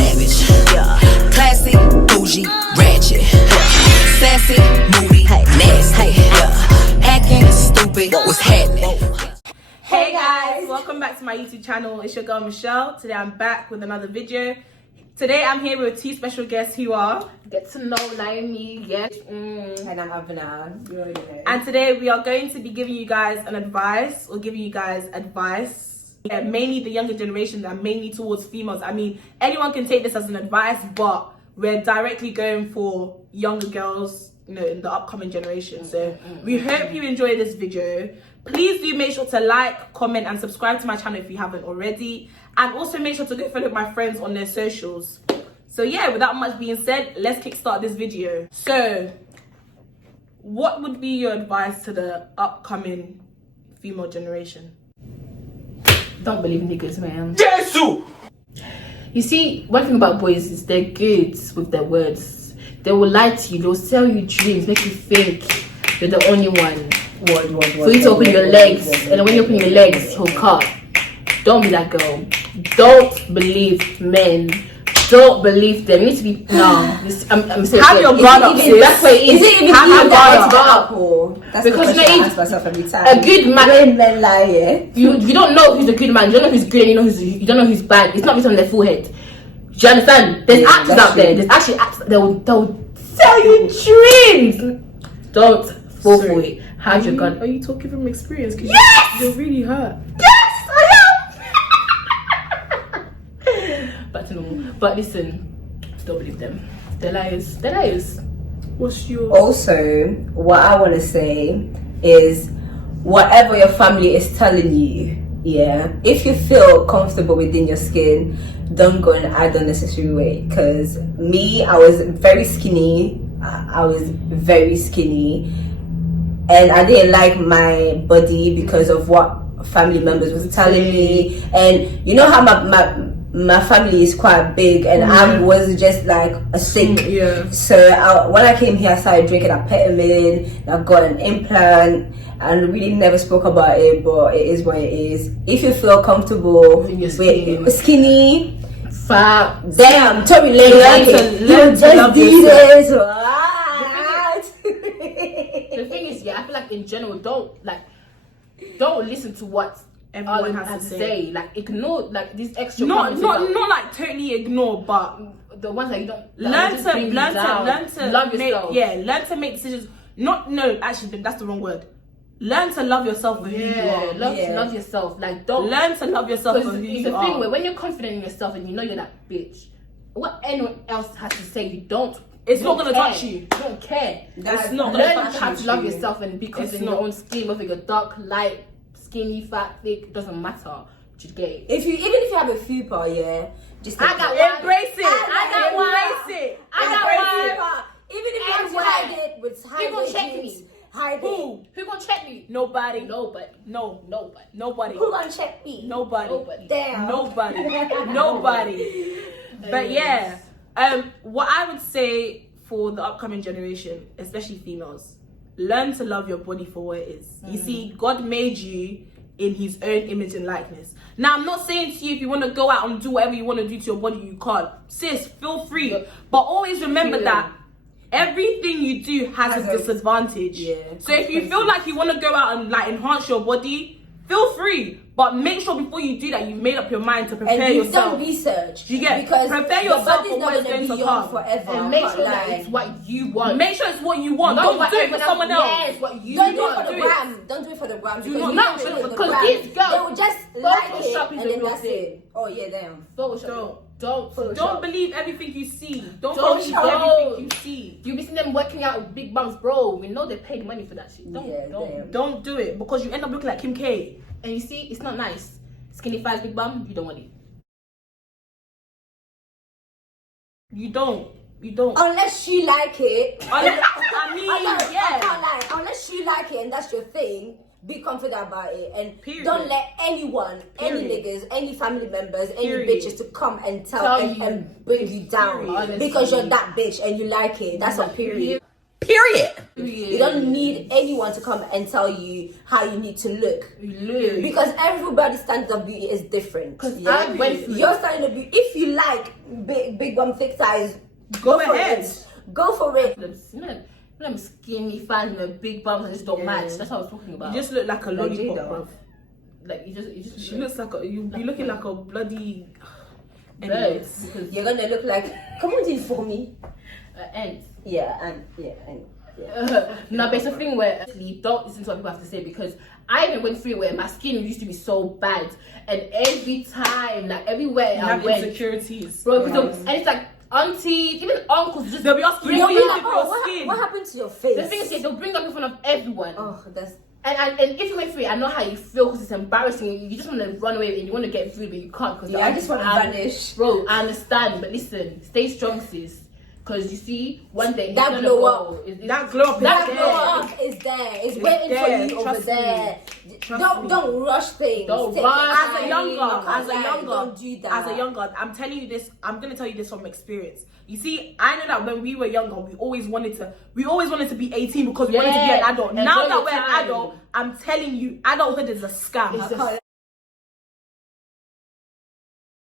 savage. Yeah. Classy, bougie, ratchet. Yeah. Sassy, moody, nasty. Yeah. Acting stupid, what's happening? Hey guys, welcome back to my YouTube channel. It's your girl Michelle. Today I'm back with another video. Today I'm here with two special guests who are Get to know Naomi, yes. And I'm Abena. And today we are going to be giving you guys advice. Yeah, mainly the younger generation and mainly towards females. I mean, anyone can take this as an advice, but we're directly going for younger girls, you know, in the upcoming generation. So we hope you enjoy this video. Please do make sure to like, comment and subscribe to my channel if you haven't already. And also make sure to go follow my friends on their socials. So yeah, without much being said, let's kickstart this video. So, what would be your advice to the upcoming female generation? Don't believe niggas, man. Jesus! You see, one thing about boys is they're good with their words. They will lie to you, they'll sell you dreams, make you think you're the only one. For you to open your legs, and then when you open your legs, he'll cut. Don't be that girl. Don't believe men. Don't believe them. You need to be I'm serious. Have your guard up, sis. That's what it is. Is it even have your guard up? up? That's Because the question I ask myself every time. A good man. When men lie, yeah? You don't know who's a good man. You don't know who's good. You don't know who's bad. It's not written on their forehead. Do you understand? There's actors out there. There's actually actors that will sell you dreams. Don't fall for it. Have your gun. Are you talking from experience? Yes! You're really hurt. Yes, I am. Back to normal. But listen, don't believe them. They're liars. They're liars. What's your... Also, what I want to say is whatever your family is telling you, yeah, if you feel comfortable within your skin, don't go and add unnecessary weight. Because me, I was very skinny. I was very skinny. And I didn't like my body because of what family members was telling me. And you know how my family is quite big, and I was just like a sick. So when I came here, I started drinking a peppermint. I got an implant, and really never spoke about it. But it is what it is. If you feel comfortable with skinny, fat, damn, Tory Lane, you just do this. The thing is, I feel like in general, don't listen to what everyone has to say. Like, ignore like these extra not comments like totally ignore, but the ones that you don't learn to love yourself. Learn to make decisions. Actually, that's the wrong word. Learn to love yourself for who you are. Love yourself. Like, don't learn to love yourself for who you are. It's the thing where when you're confident in yourself and you know you're that bitch, what anyone else has to say, you don't. It's not gonna touch you. You don't care. It's not Learn gonna touch how you. to love yourself and be confident in your own skin, whether you're dark, light, skinny, fat, thick, it doesn't matter. Just gay. Even if you have a fupa, yeah, just I got one. Embrace it. I got one. Embrace it. I got one. Even if you have to hide it with high Who gonna check me? Hide Who gonna check me? Nobody. Nobody. Who gonna check me? Nobody. Damn. Nobody. But yeah, what I would say for the upcoming generation, especially females, learn to love your body for what it is. You see, God made you in his own image and likeness. Now, I'm not saying to you, if you want to go out and do whatever you want to do to your body, you can't. Sis, feel free. But always remember that everything you do has a disadvantage. So if you feel like you want to go out and like enhance your body, feel free. But make sure before you do that, you've made up your mind to prepare and you've yourself. done research. You get because prepare your yourself body's for not what's going going to to be come. forever. And make sure that it's what you want. Make sure it's what you want. Not Don't do it for someone else. Yes, what you Don't do want. it for the gram. Don't do it for the gram. Do Because not you do it for the gram. Because these girls, they will just like it Photoshop is and the then real that's thing. it. Oh yeah, damn. Photoshop. Don't believe everything you see. Don't Don't believe show. everything you see. You be seeing them working out with big bums, bro. We know they paid money for that shit. Don't do it because you end up looking like Kim K. And you see, it's not nice. Skinny thighs, big bum, you don't want it. You don't. Unless she like it. I can't lie. Unless she like it and that's your thing, be confident about it and don't let anyone, any niggas, any family members, any bitches to come and tell and bring you down because you're that bitch and you like it. That's on period. Period. You don't need anyone to come and tell you how you need to look. Because everybody's standard of beauty is different. Because I went through your standard of beauty, if you like big bum, thick thighs, Go ahead. Go for it. I'm skinny, fat, big bums and just don't match. That's what I was talking about. You just look like a lollipop, bro. Like you just. She looks like you be looking like a bloody. Bird. Because you're gonna look like. Come on, do it for me. Ant. Yeah. No, but it's a thing where you don't listen to what people have to say, because I even went through it where my skin used to be so bad, and every time, like everywhere You I have went, insecurities, bro. And it's like aunties, even uncles, just they'll be asking bring what up you your did for your skin. What happened to your face? The thing is, they'll bring up in front of everyone. Oh, that's. And if you went through it, I know how you feel, because it's embarrassing. You just want to run away and you want to get through, but you can't. Cause I just want to vanish. Bro, I understand, but listen, stay strong, sis. Because you see, one day that glow up, that glow up is there. It's waiting for you over there. Don't rush things. Don't Take rush. As a younger, don't do that. As a younger, I'm telling you this. I'm gonna tell you this from experience. You see, I know that when we were younger, we always wanted to be 18 because we wanted to be an adult. Now that we're an adult, I'm telling you, adulthood is a scam.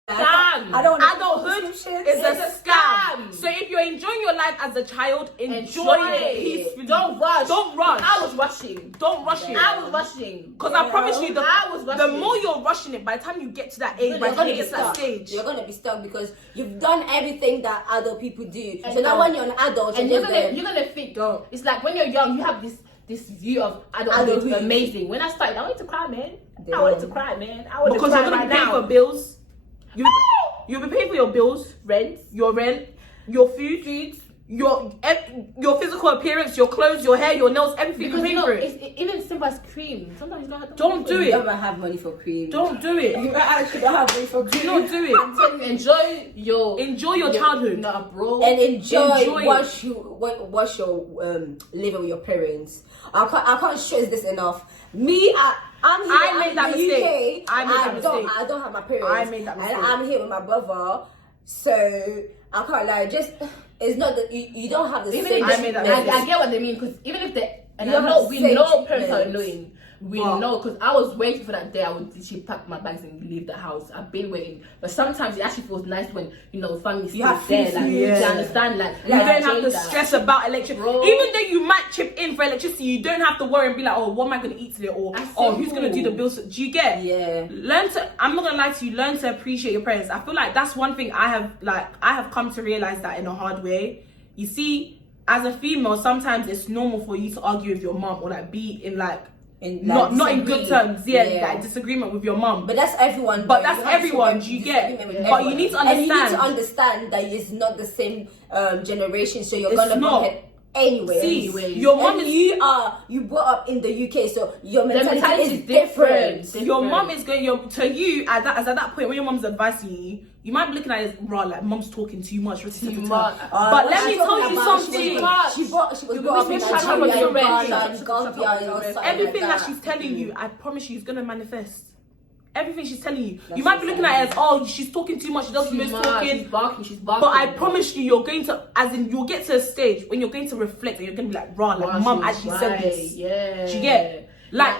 Adulthood is a scam. So if you're enjoying your life as a child, enjoy it peacefully. Don't rush. I was rushing. Don't rush it. I was rushing. Because I promise you, the the more you're rushing it, by the time you get to that age, by the time you get to that stage, you're gonna be stuck because you've done everything that other people do. So now when you're an adult, you're gonna think, it's like when you're young, you have this view of adulthood is amazing. When I started, I wanted to cry, man. I wanted to cry because you're gonna be paying for bills. You'll be paying for your bills, your rent, your food, your physical appearance, your clothes, your hair, your nails, everything. Because you pay for it. It's even simple as cream. Sometimes you don't have to. Don't do it. You never have money for cream. Don't do it. You actually don't have money for cream. Do not do it. I'm telling you, enjoy your childhood. No, bro. And enjoy what you're living with your parents. I can't stress this enough. I made that mistake. I don't have my parents. I made that mistake. And I'm here with my brother, so I can't lie. It's not that you don't have the same. I get what they mean, because even if we know parents are annoying. We know, because I was waiting for that day. I would literally pack my bags and leave the house. I've been waiting, but sometimes it actually feels nice when family stays there. Like you understand, you don't have to stress about electricity. Even though you might chip in for electricity, you don't have to worry and be like, oh, what am I going to eat today, or who's going to do the bills? Do you get? Yeah. I'm not going to lie to you. Learn to appreciate your parents. I feel like that's one thing I have come to realize that in a hard way. You see, as a female, sometimes it's normal for you to argue with your mom or be in not in good terms, disagreement with your mum. But that's everyone. Do you get? But you need to understand. And you need to understand that it's not the same generation, so you're gonna bump it anyway. See, your mum you brought up in the UK, so your mentality is different. Your mum is going to you at that point when your mum's advising you. You might be looking at it like mum's talking too much. But let me tell you something. She was brought up in Nigeria. Everything that she's telling you, I promise you, is gonna manifest. Everything she's telling you, you might be looking at it as, she's talking too much. She doesn't miss talking. She's barking. But I promise you, you'll get to a stage when you're going to reflect and you're going to be like, mum actually said this. Yeah. Do you get?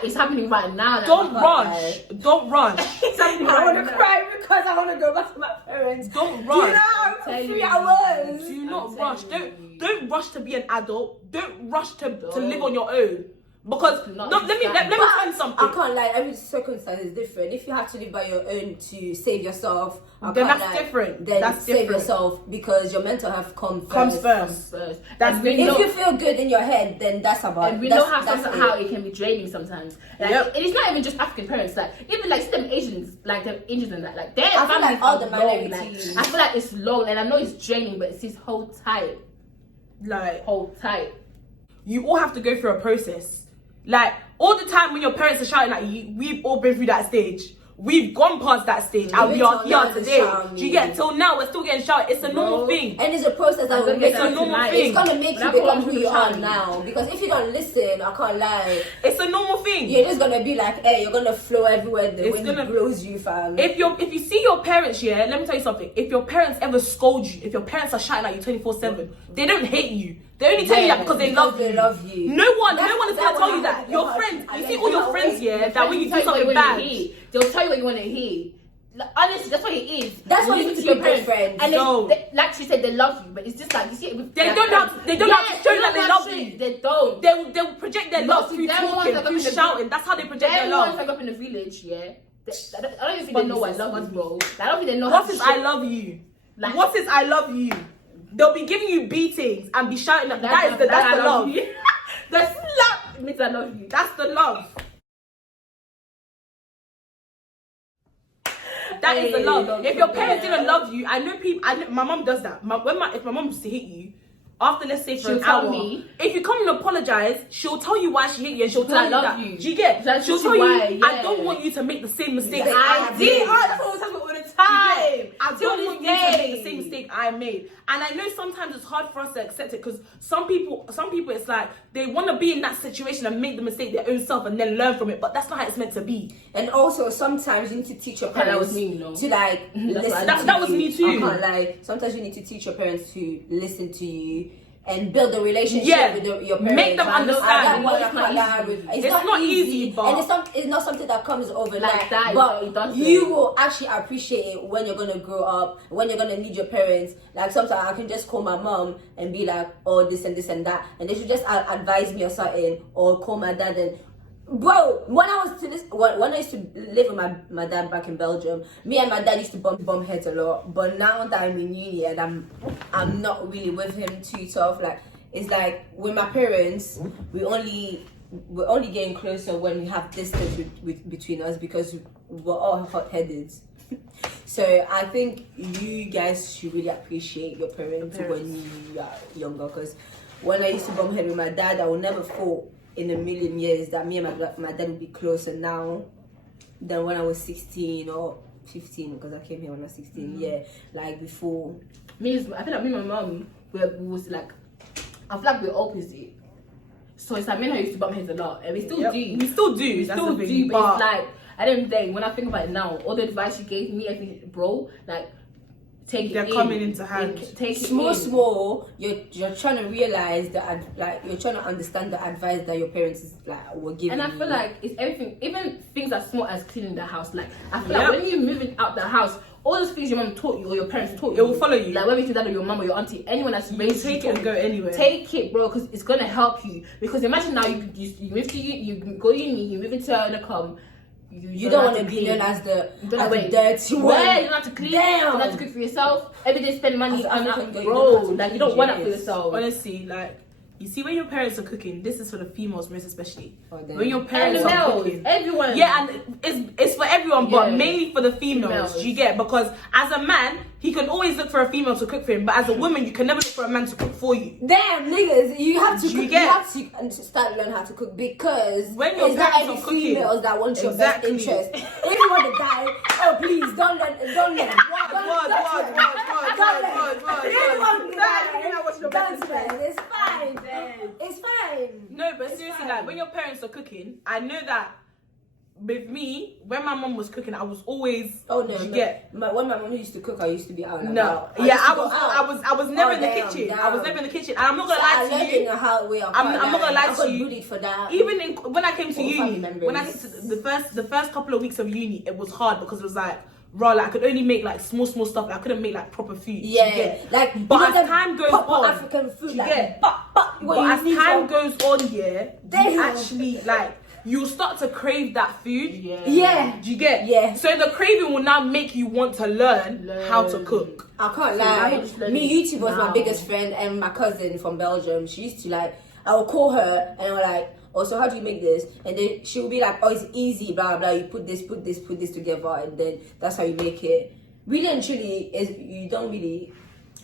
It's happening right now. Don't rush. Don't rush. It's happening. I want to cry because I want to go back to my parents. Don't rush. For 3 hours. Do not rush. Don't rush to be an adult. Don't rush to live on your own. Because let me tell you something. I can't lie, every circumstance is different. If you have to live by your own to save yourself, then that's different. Then save yourself, because your mental health comes first. If you feel good in your head, then that's about. And we know how it can be draining sometimes. It's not even just African parents. Even them Asians, them Indians and that. Their I feel like all the minorities. I feel like it's long, and I know it's draining, but it's hold tight. Hold tight. You all have to go through a process. All the time when your parents are shouting at you, we've all been through that stage. We've gone past that stage and we are here today. Do you get? Till now, we're still getting shouted. It's a normal thing. And it's a process that will make you normal thing. It's gonna make you become who you are now. Because if you don't listen, I can't lie. It's a normal thing. You're just gonna be like, hey, you're gonna flow everywhere. The wind blows you, fam. If you see your parents, let me tell you something. If your parents ever scold you, if your parents are shouting at you 24/7, they don't hate you. They only tell you that because they love They you. love you. No one is gonna tell you that. Your friends, you see all your friends, that when you do something bad, they'll tell you what you want to hear. Like, honestly, that's what it is. That's why you listen need to be good friends. And No. like she said, they love you, but it's just like you see. They don't have to show you that they love you. They don't. They'll project their love through talking, through shouting. That's how they project their love. Everyone's up in the village, yeah. I don't even think they know what love is, bro. I don't think they know. What is I love you? Like, what is I love you? They'll be giving you beatings and be shouting that. That's the love. The slap means I love you. That's the love. That is the love. If your parents didn't love you, I know people. My mom does that. If my mom used to hit you, after let's say for an hour, if you come and apologize, she'll tell you why she hit you, and she'll tell you that. Do you get? She'll tell you, I don't want you to make the same mistake I did. That's what we talk about all the time. I don't want you to make the same mistake I made. And I know sometimes it's hard for us to accept it because some people, it's like they want to be in that situation and make the mistake their own self and then learn from it. But that's not how it's meant to be. And also, sometimes you need to teach your parents to like listen. That was me too. I can't lie. Sometimes you need to teach your parents to listen to you and build a relationship with your parents. Make them understand. It's not easy, but and it's not something that comes overnight. Like that, but you will actually appreciate it when you're gonna grow up, when you're gonna need your parents. Like sometimes I can just call my mom and be like, oh, this and this and that, and they should just advise me or something, or call my dad and. Bro, when I used to live with my dad back in Belgium, me and my dad used to bump heads a lot. But now that I'm in uni and I'm not really with him too tough, like it's like with my parents, we're only getting closer when we have distance between us because we're all hot-headed. So I think you guys should really appreciate your parents when you are younger. Because when I used to bump head with my dad, I would never thought in a million years that me and my dad would be closer now than when I was 16 or 15, because I came here when I was 16. Yeah, like before. I feel like me and my mom was like, I feel like we're opposite. So it's like me and her used to bump heads a lot, and we still do. We still do. But it's like at the end of the day, when I think about it now, all the advice she gave me, I think, bro, like. They're coming into hands. Small. You're trying to realize that, like, you're trying to understand the advice that your parents were giving. And I feel like it's everything, even things as small as cleaning the house. Like I feel like when you're moving out the house, all those things your mom taught you or your parents taught you, it will follow you. Like whether it's your dad or your mom or your auntie, anyone that's raised you, take it and go anywhere. Take it, bro, because it's gonna help you. Because imagine now you move to you go uni, you move into Anacom. You don't want to be known as the dirty one. Yeah, you don't have to clean. You don't have to cook for yourself. Every day spend money on that, bro. Like you don't want that for yourself. Honestly, like you see, when your parents are cooking, this is for the females most especially. When your and parents the are males, cooking, everyone. Yeah, and it's for everyone, but mainly for the females. You get, because as a man, he can always look for a female to cook for him, but as a woman, you can never look for a man to cook for you. Damn, niggas, you have to start learning how to cook, because when your it's not parents every are cooking, females that want your best interest. If you want to die, oh please don't let. It's fine. It's fine. No, but seriously, like when your parents are cooking, I know that. With me, when my mom was cooking, I was always. Oh no! When my mom used to cook, I used to be out. I was never in the kitchen. Damn. I was never in the kitchen, and I'm not gonna lie to you. I'm not gonna lie to you. Bullied for that. Even when I came to uni, when I came to the first couple of weeks of uni, it was hard because it was like. Like I could only make like small stuff. I couldn't make like proper food. Yeah, like but as time goes on, African food. But as time goes on, you actually like. You'll start to crave that food. Yeah. Do you get? Yeah. So the craving will now make you want to learn how to cook. I can't lie. YouTube was my biggest friend, and my cousin from Belgium. She used to like, I would call her and I'm like, oh, so how do you make this? And then she would be like, oh, it's easy, blah, blah. You put this together, and then that's how you make it. Really and truly, you don't really...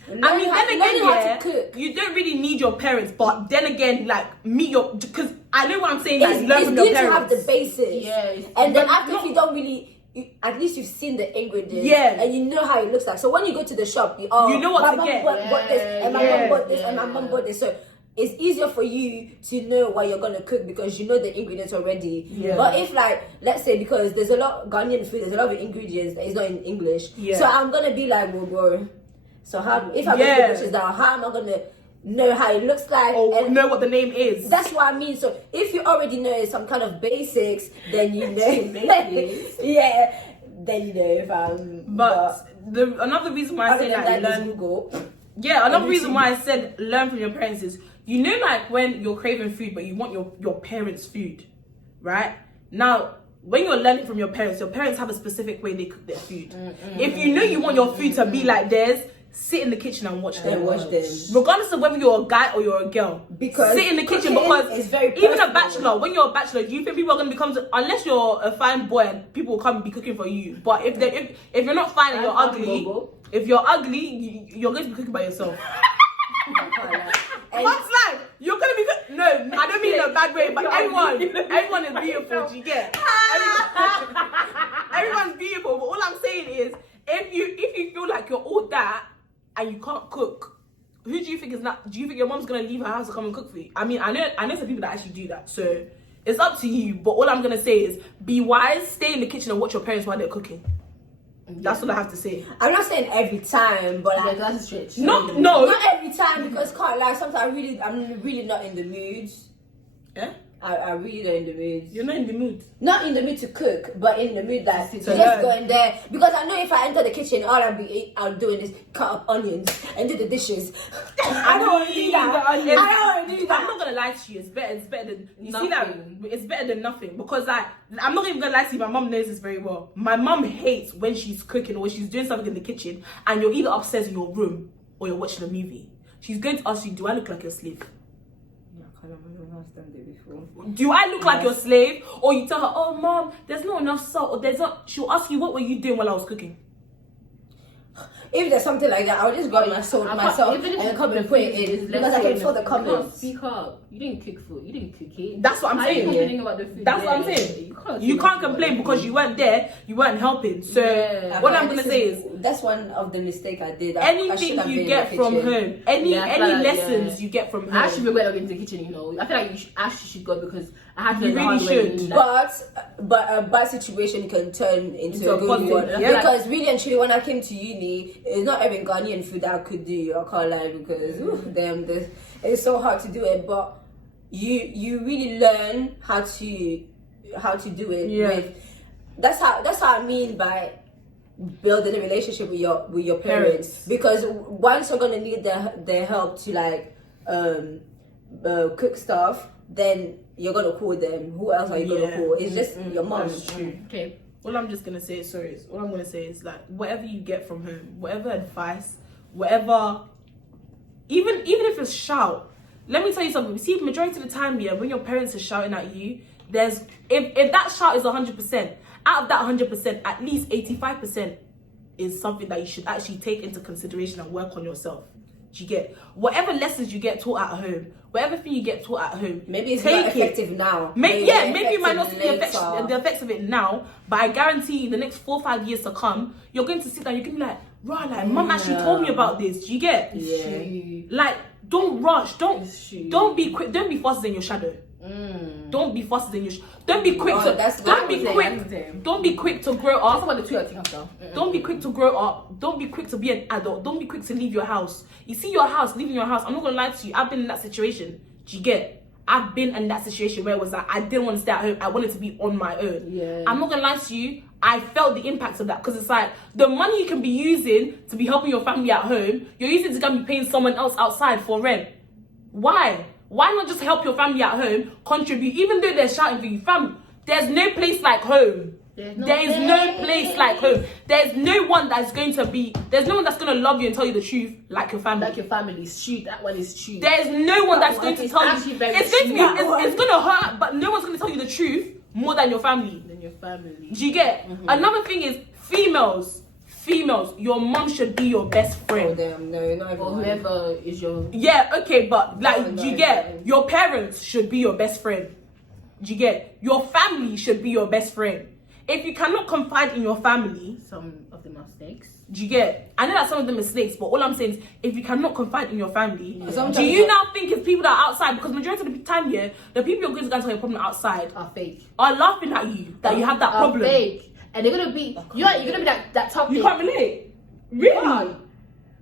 I mean, then again, you don't really need your parents, but then again, like, because I know what I'm saying, like, learn from your parents. It's good to have the basics. Yeah. And then after, if you don't really, at least you've seen the ingredients. Yeah. And you know how it looks like. So when you go to the shop, you know what to get. Bought this, and my mom bought this, and my mom bought this. So it's easier for you to know what you're gonna cook because you know the ingredients already. Yeah. But if, like, let's say, because there's a lot of Ghanaian food, there's a lot of ingredients that is not in English. Yeah. So I'm gonna be like, well, bro, so how, if I go to the groceries now, how am I gonna know how it looks like, or and know what the name is. that's what I mean. So if you already know some kind of basics, then you know. Basics. Yeah, then you know if But another reason why I say that learn Google. Yeah, another reason why I said learn from your parents is, you know, like when you're craving food but you want your parents' food, right? Now, when you're learning from your parents have a specific way they cook their food. If you know you want your food to be like theirs, sit in the kitchen and watch them. Regardless of whether you're a guy or you're a girl. Because sit in the kitchen, because is very even personal. a bachelor, when you're a bachelor, do you think people are going to become, unless you're a fine boy and people will come and be cooking for you. But if you're not fine and you're ugly, if you're ugly, you're going to be cooking by yourself. What's life? You're gonna be good. No, I don't mean in a bad way, but everyone is beautiful. Do you get? Everyone's beautiful. But all I'm saying is, if you feel like you're all that and you can't cook, who do you think is not? Do you think your mom's gonna leave her house to come and cook for you? I mean, I know some people that actually do that. So it's up to you. But all I'm gonna say is, be wise, stay in the kitchen and watch your parents while they're cooking. That's all I have to say. I'm not saying every time, but like, that's a stretch. No, not every time, because can't lie. Sometimes I'm really not in the mood. Yeah? I really not in the mood. You're not in the mood. Not in the mood to cook, but in the mood that To just learn. go in there. Because I know if I enter the kitchen, all I'll doing is cut up onions and do the dishes. I don't want to do that. I don't want to do that. I'm not gonna lie to you. It's better than you Nothing. see that. It's better than nothing, because I'm not even gonna lie to you. My mom knows this very well. My mom hates when she's cooking or when she's doing something in the kitchen and you're either upstairs in your room or you're watching a movie. She's going to ask you, "Do I look like your slave? Do I look like your slave?" Or you tell her, "Oh, mom, there's not enough salt," or there's not. She'll ask you, "What were you doing while I was cooking?" If there's something like that, I'll just grab my sword myself and come and put it in, because I can feel the You can't comments. speak up. You didn't cook food. You didn't cook it. That's what I'm How are you saying. complaining about the food? That's what I'm Yeah, saying. You You can't complain because you weren't there, you weren't helping. So Yeah. what I'm gonna say is, that's one of the mistakes I did. I anything should have been you in get the from kitchen. home, any Yeah, I feel like, lessons you get from home. I actually regret not going to the kitchen, you know. I feel like actually should go, because I had to You learn the really hard way. should. But a bad situation can turn into a good positive, one. yeah. Because really and truly, when I came to uni, it's not every Ghanaian food that I could do. I can't lie, because it's so hard to do it. But you really learn how to do it. Yeah. That's how I mean by building a relationship with your parents. Because once you're gonna need their help to like cook stuff, then you're gonna call them. Who else are you gonna call? It's just your mom. That's true. Okay. All I'm just gonna say is, all I'm gonna say is, like, whatever you get from home, whatever advice, whatever, even if it's shout, let me tell you something. See, majority of the time, yeah, when your parents are shouting at you, there's if that shout is 100%, out of that 100%, at least 85% is something that you should actually take into consideration and work on yourself. Do you get? Whatever lessons you get taught at home, whatever thing you get taught at home, Maybe it's take not effective now. maybe you might not see the later. effects of it now, but I guarantee you, in the next 4 or 5 years to come, you're going to sit down, you're going to be like, right, like, mum actually told me about this. Do you get? Yeah. Like, don't rush, don't be quick, don't be faster than your shadow. Don't be faster than your don't be quick don't be quick to grow Talk up. about the two I think after. Don't be quick to grow up. Don't be quick to be an adult. Don't be quick to leave your house. You see your house, leaving your house. I'm not gonna lie to you. I've been in that situation. Do you get? I've been in that situation where it was like I didn't want to stay at home. I wanted to be on my own. Yeah. I'm not gonna lie to you. I felt the impact of that, because it's like the money you can be using to be helping your family at home, you're using to go and be paying someone else outside for rent. Why? Why not just help your family at home, contribute, even though they're shouting for you? Fam, there's no place like home. There is no place like home. There's no one that's going to love you and tell you the truth like your family. Like your family. Shoot, that one is true. There's no one that's going to tell you. It's going to hurt, but no one's going to tell you the truth more than your family. Do you get? Another thing is females, your mom should be your best friend. Oh damn, no, not Or everyone. whoever is your... Yeah, okay, but like, No, do you get? Your parents should be your best friend. Do you get? Your family should be your best friend. If you cannot confide in your family, Some of them are snakes. do you get? I know that some of them are snakes, but all I'm saying is, if you cannot confide in your family, Sometimes do you now think it's people that are outside? Because majority of the time, yeah, the people you're going to tell your problem outside Are fake. are laughing at you that you have that Are problem. fake. And they're gonna be... You're gonna be that topic. You can't relate. Really? Wow.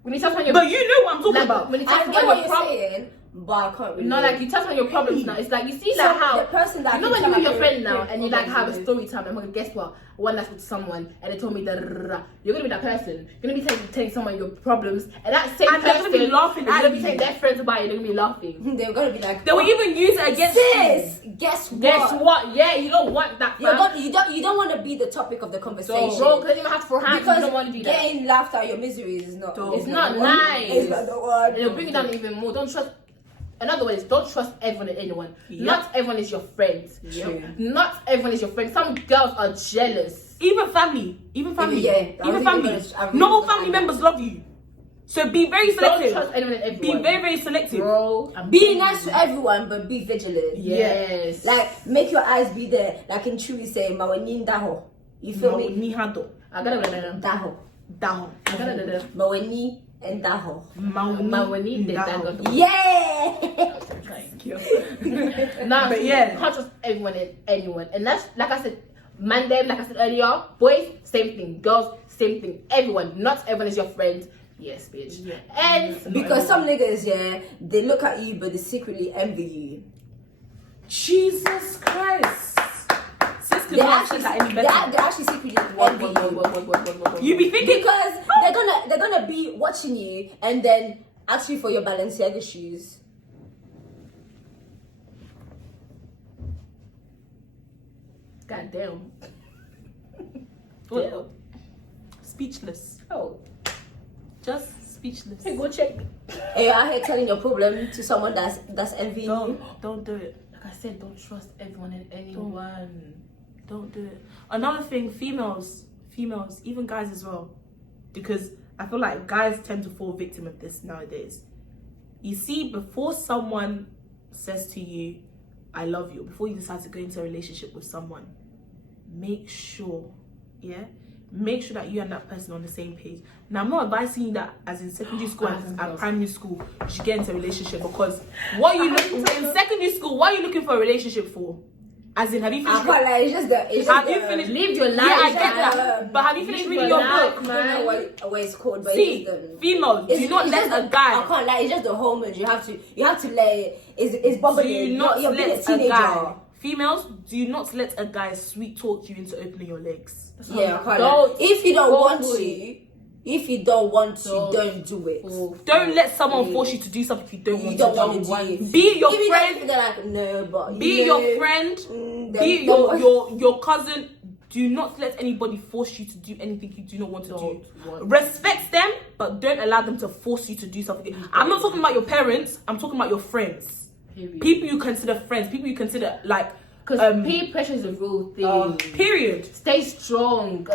When you tell someone your, But you know what I'm talking about. When you tell I someone get what your you're problem, saying, but I can't really. no, like you tell someone your problems now. It's like you see, like So how the person that you know can when you tell with your like friend your now and you like have a problems story time. And like, guess what? One that's with someone and they told me that you're gonna be that person. You're gonna be telling someone your problems, and that same And they're person gonna be laughing is at gonna be you. telling their friends about it. They're gonna be laughing. They're gonna be like, They will even use it against you. sis, guess what? Guess what? Yeah, you don't want that. You don't want to be the topic of the conversation. Bro, because you don't have to throw hands. because You don't want to do that. getting laughed at your misery is not. Don't. It's not the one. nice. It's not the one. It'll bring it down even more. Don't trust. In other words, don't trust everyone and anyone. Yep. Not everyone is your friend. True. Not everyone is your friend. Some girls are jealous. Even family. Yeah, I Even was family. even gonna- Not all family members love you. So be very Don't selective. trust anyone and Be everyone. very, very selective. Bro. I'm Be telling nice you. to everyone, but be vigilant. Yes. Like, make your eyes be there. Like in Chewy saying, Maweni Ndaho. You feel me? Ni hado. I gotta go there. Daho. Down. I gotta go there. Maweni and Daho. Mawani did that. Down. Yeah! Thank you. Nah, But yeah. can't trust everyone and anyone. And that's, like I said, man, them, like I said earlier, boys, same thing. Girls, same thing. Everyone. Not everyone is your friend. Yes, bitch. Yeah. And Because some niggas, yeah, they look at you, but they secretly envy you. Jesus Christ. Sis could They not actually, say that any they better. actually secretly envy you. You be thinking, Because they're gonna be watching you and then ask you for your Balenciaga shoes. God damn. what? Speechless. Oh, Just speechless. hey, go check. And you're out here telling your problem to someone that's envying you. Don't do it. Like I said, don't trust everyone and anyone. Don't do it. Another thing, females, even guys as well, because I feel like guys tend to fall victim of this nowadays. You see, before someone says to you, I love you, before you decide to go into a relationship with someone, make sure that you and that person are on the same page. Now, I'm not advising you that as in secondary school and primary school, you should get into a relationship, because what you look in secondary school, what are you looking for a relationship for? As in, have you I finished? can't lie, it's just the. It's just Have you the- finished? Live your life. Yeah, I get man. that. But have you finished Live reading your your life, book? I don't know what it's called, but See, it's the. females, do not it's let just a the- guy. I can't lie. It's just the hormones. You have to let it. It's bubbling. Do not You're being a let a teenager. guy. Females, do not let a guy sweet talk you into opening your legs. Yeah, I can't Don't lie. If you don't go want for to, it. if you don't want to, Don't don't do it. Don't let someone force you to do something you don't You want don't to want do. to do. Be your If you friend. don't, they're like, no, but Be you your friend. then Be don't- your cousin. Do not let anybody force you to do anything you do not want to do. Respect them, but don't allow them to force you to do something. I'm not talking about your parents. I'm talking about your friends. Period. People you consider friends. People you consider like. Because peer pressure is a real thing. Period. Stay strong,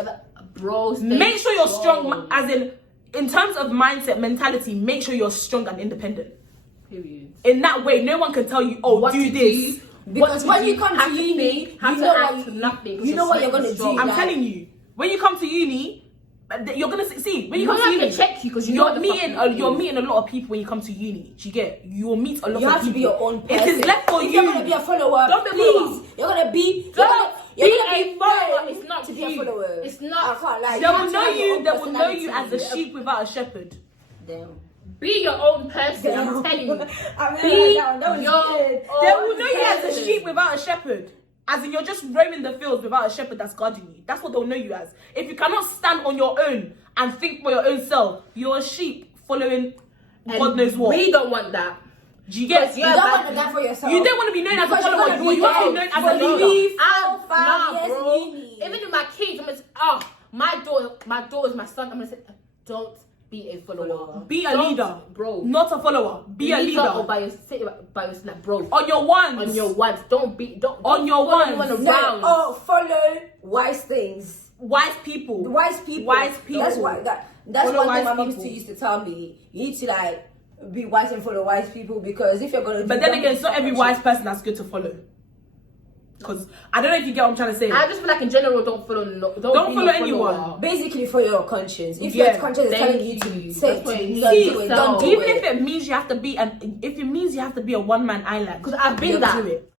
bro. Stay Make sure you're strong, as in terms of mindset, mentality. Make sure you're strong and independent. Period. In that way, no one can tell you, "Oh, What do to this." do, Because what when to you do, come have to to uni, think, have you to know act what nothing. you know what you're gonna strong. do. I'm like- telling you, when you come to uni, you're gonna see. When you No come to one can uni, check you because you know what the fuck you're it is. meeting a lot of people when you come to uni. Do you get? You will meet a lot You of have people. to be your own person. It is left for if you. you're gonna be a follower, Don't be a please. follower. You're gonna be. Don't You're be gonna a follower. known It's not to be a you. follower. It's not. I can't lie. They You will have to know have your you. own They will know you as a personality. sheep without a shepherd. Damn. Be your own person. I'm telling you. I Be remember that one. That was your good. They own will know you as a person. sheep without a shepherd. As in, you're just roaming the fields without a shepherd that's guarding you. That's what they'll know you as. If you cannot stand on your own and think for your own self, you're a sheep following God And knows what. We don't want that. Do you get? You don't want to die for yourself. You don't want to be known as a Because you're follower. gonna You be want to be there known as for a leader. 3, 4, 5 Nah, years bro. uni. Even with my kids, I'm gonna say, oh, my daughter is my son. I'm gonna say, don't be a follower. Be a Don't, leader, bro. not a follower. Be a leader Or by your like, bro. on your ones. On your ones. Don't On your follow ones. anyone No, around. follow wise things. wise people. Wise people. Wise people. That's why that's Follow one thing wise my mom people. used to tell me. You need to like be wise and follow wise people, because if you're gonna do But then dumb again, it's not every shit- wise person that's good to follow. Because I don't know if you get what I'm trying to say. I just feel like in general, don't follow. Don't Don't be follow a anyone. follower. basically for your conscience. If Yeah, your conscience is thank telling you to you. say That's what to it you, is. don't See, do it, don't do Even it. if it means you have to be if it means you have to be a one-man island, Because I've been you'll that. do it.